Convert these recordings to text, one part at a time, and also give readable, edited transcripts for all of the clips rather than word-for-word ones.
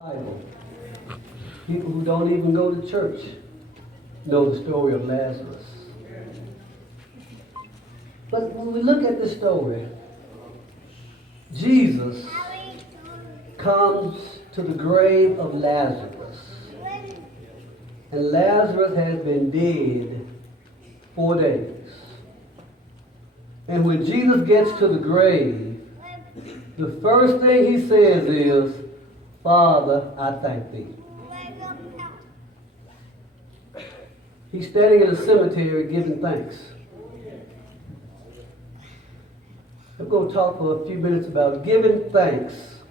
Bible. People who don't even go to church know the story of Lazarus. But when we look at this story, Jesus comes to the grave of Lazarus. And Lazarus has been dead 4 days. And when Jesus gets to the grave, the first thing he says is, "Father, I thank thee." He's standing in a cemetery giving thanks. I'm going to talk for a few minutes about giving thanks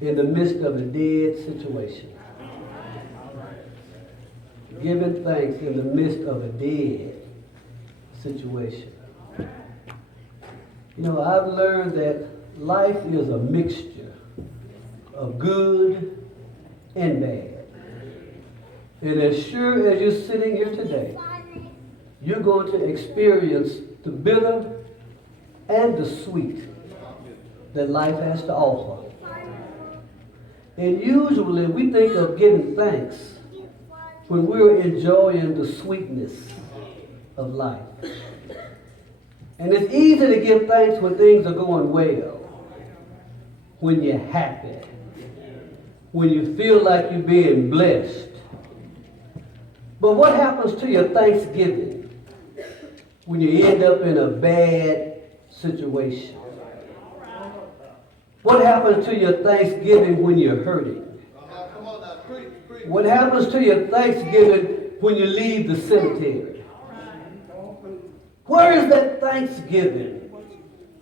in the midst of a dead situation. Giving thanks in the midst of a dead situation. You know, I've learned that life is a mixture of good and bad. And as sure as you're sitting here today, you're going to experience the bitter and the sweet that life has to offer. And usually we think of giving thanks when we're enjoying the sweetness of life. And it's easy to give thanks when things are going well, when you're happy, when you feel like you're being blessed. But what happens to your thanksgiving when you end up in a bad situation? What happens to your thanksgiving when you're hurting? What happens to your thanksgiving when you leave the cemetery? Where is that thanksgiving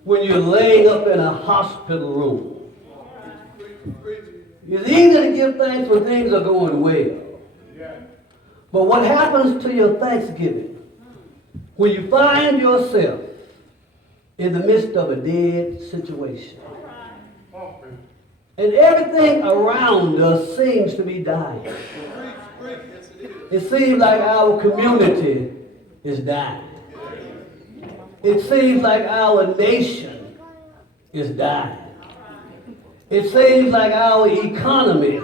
when you're laying up in a hospital room? It's easy to give thanks when things are going well. But what happens to your thanksgiving when you find yourself in the midst of a dead situation? And everything around us seems to be dying. It seems like our community is dying. It seems like our nation is dying. It seems like our economy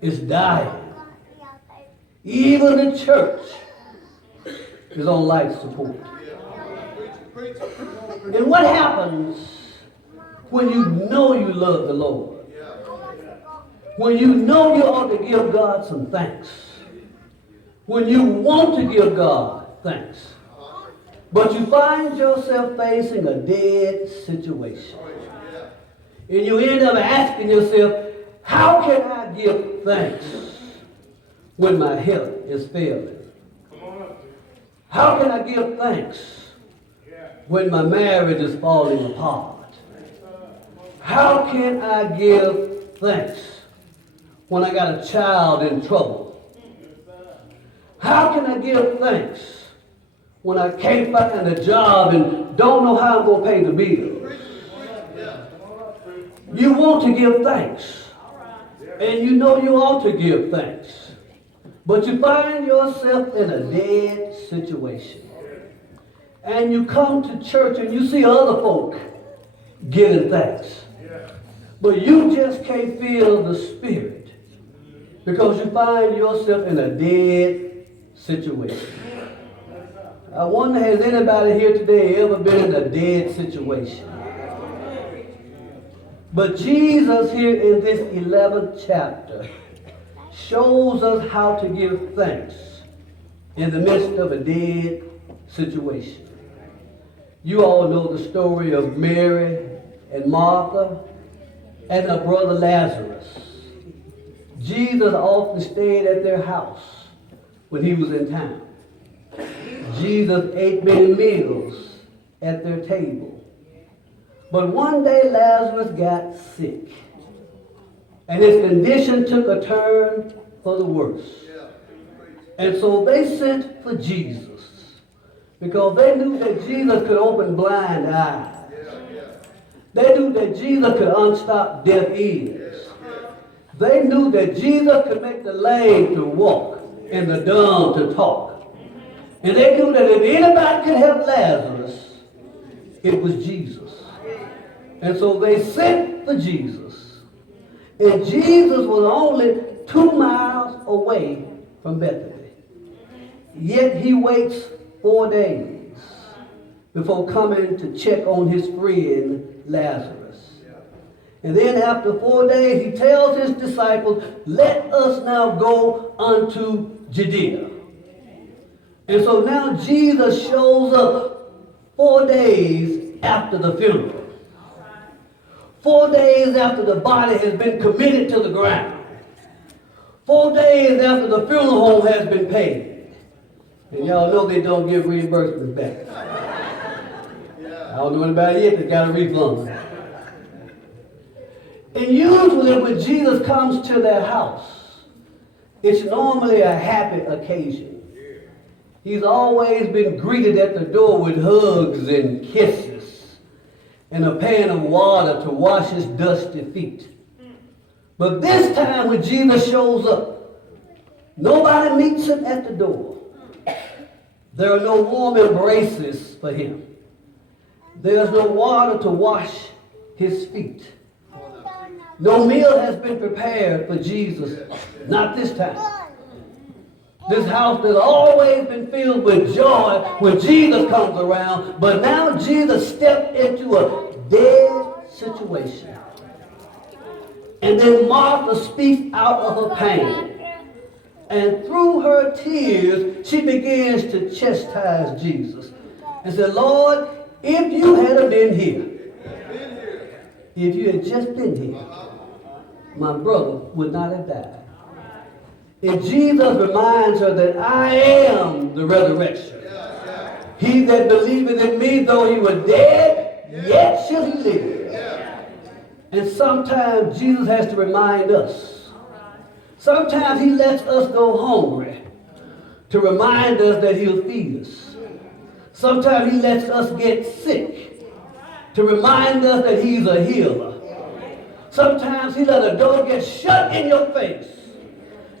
is dying. Even the church is on life support. And what happens when you know you love the Lord? When you know you ought to give God some thanks. When you want to give God thanks. But you find yourself facing a dead situation. And you end up asking yourself, how can I give thanks when my health is failing? How can I give thanks when my marriage is falling apart? How can I give thanks when I got a child in trouble? How can I give thanks when I can't find a job and don't know how I'm going to pay the bills? You want to give thanks, and you know you ought to give thanks, but you find yourself in a dead situation. And you come to church and you see other folk giving thanks, but you just can't feel the Spirit because you find yourself in a dead situation. I wonder, has anybody here today ever been in a dead situation? But Jesus here in this 11th chapter shows us how to give thanks in the midst of a dead situation. You all know the story of Mary and Martha and her brother Lazarus. Jesus often stayed at their house when he was in town. Jesus ate many meals at their table. But one day Lazarus got sick, and his condition took a turn for the worse. And so they sent for Jesus, because they knew that Jesus could open blind eyes. They knew that Jesus could unstop deaf ears. They knew that Jesus could make the lame to walk and the dumb to talk. And they knew that if anybody could help Lazarus, it was Jesus. And so they sent for Jesus. And Jesus was only 2 miles away from Bethany. Yet he waits 4 days before coming to check on his friend Lazarus. And then after 4 days, he tells his disciples, let us now go unto Judea. And so now Jesus shows up 4 days after the funeral. 4 days after the body has been committed to the ground. 4 days after the funeral home has been paid. And y'all know they don't give reimbursements back. I don't know anybody yet that got a refund. And usually when Jesus comes to their house, it's normally a happy occasion. He's always been greeted at the door with hugs and kisses and a pan of water to wash his dusty feet. But this time when Jesus shows up, nobody meets him at the door. There are no warm embraces for him. There's no water to wash his feet. No meal has been prepared for Jesus, not this time. This house has always been filled with joy when Jesus comes around, but now Jesus stepped into a dead situation. And then Martha speaks out of her pain. And through her tears, she begins to chastise Jesus and said, Lord, if you had been here, if you had just been here, my brother would not have died. And Jesus reminds her that I am the resurrection. He that believeth in me, though he were dead, yet shall he live. And sometimes Jesus has to remind us. Sometimes he lets us go hungry to remind us that he'll feed us. Sometimes he lets us get sick to remind us that he's a healer. Sometimes he lets a door get shut in your face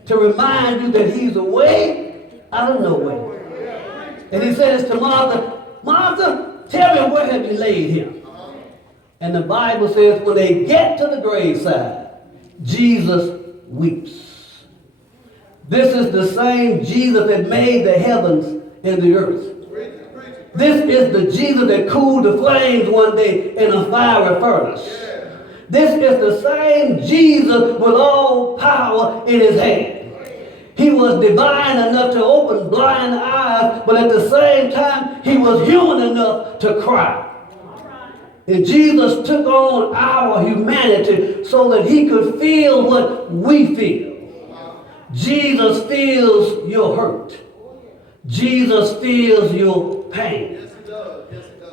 to remind you that he's a way out of no way. And he says to Martha, Martha, tell me, where have you laid him? And the Bible says when they get to the graveside, Jesus weeps. This is the same Jesus that made the heavens and the earth. This is the Jesus that cooled the flames one day in a fiery furnace. This is the same Jesus with all power in his hand. He was divine enough to open blind eyes, but at the same time, he was human enough to cry. And Jesus took on our humanity so that he could feel what we feel. Jesus feels your hurt. Jesus feels your pain.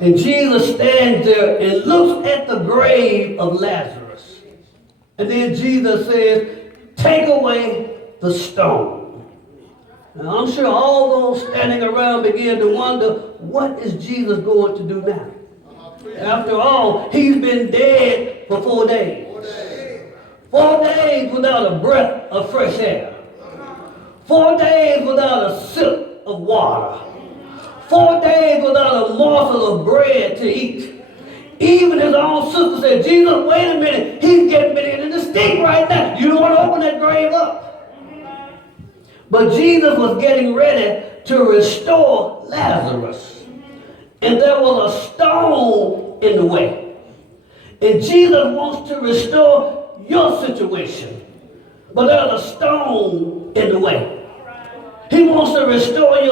And Jesus stands there and looks at the grave of Lazarus. And then Jesus says, take away the stone. Now I'm sure all those standing around began to wonder, what is Jesus going to do now? After all, he's been dead for 4 days. 4 days without a breath of fresh air. 4 days without a sip of water. 4 days without a morsel of bread to eat. Even his own sister said, Jesus, wait a minute. He's getting ready in the stink right now. You don't want to open that grave up. But Jesus was getting ready to restore Lazarus. And there was a stone in the way. And Jesus wants to restore your situation. But there's a stone in the way. He wants to restore your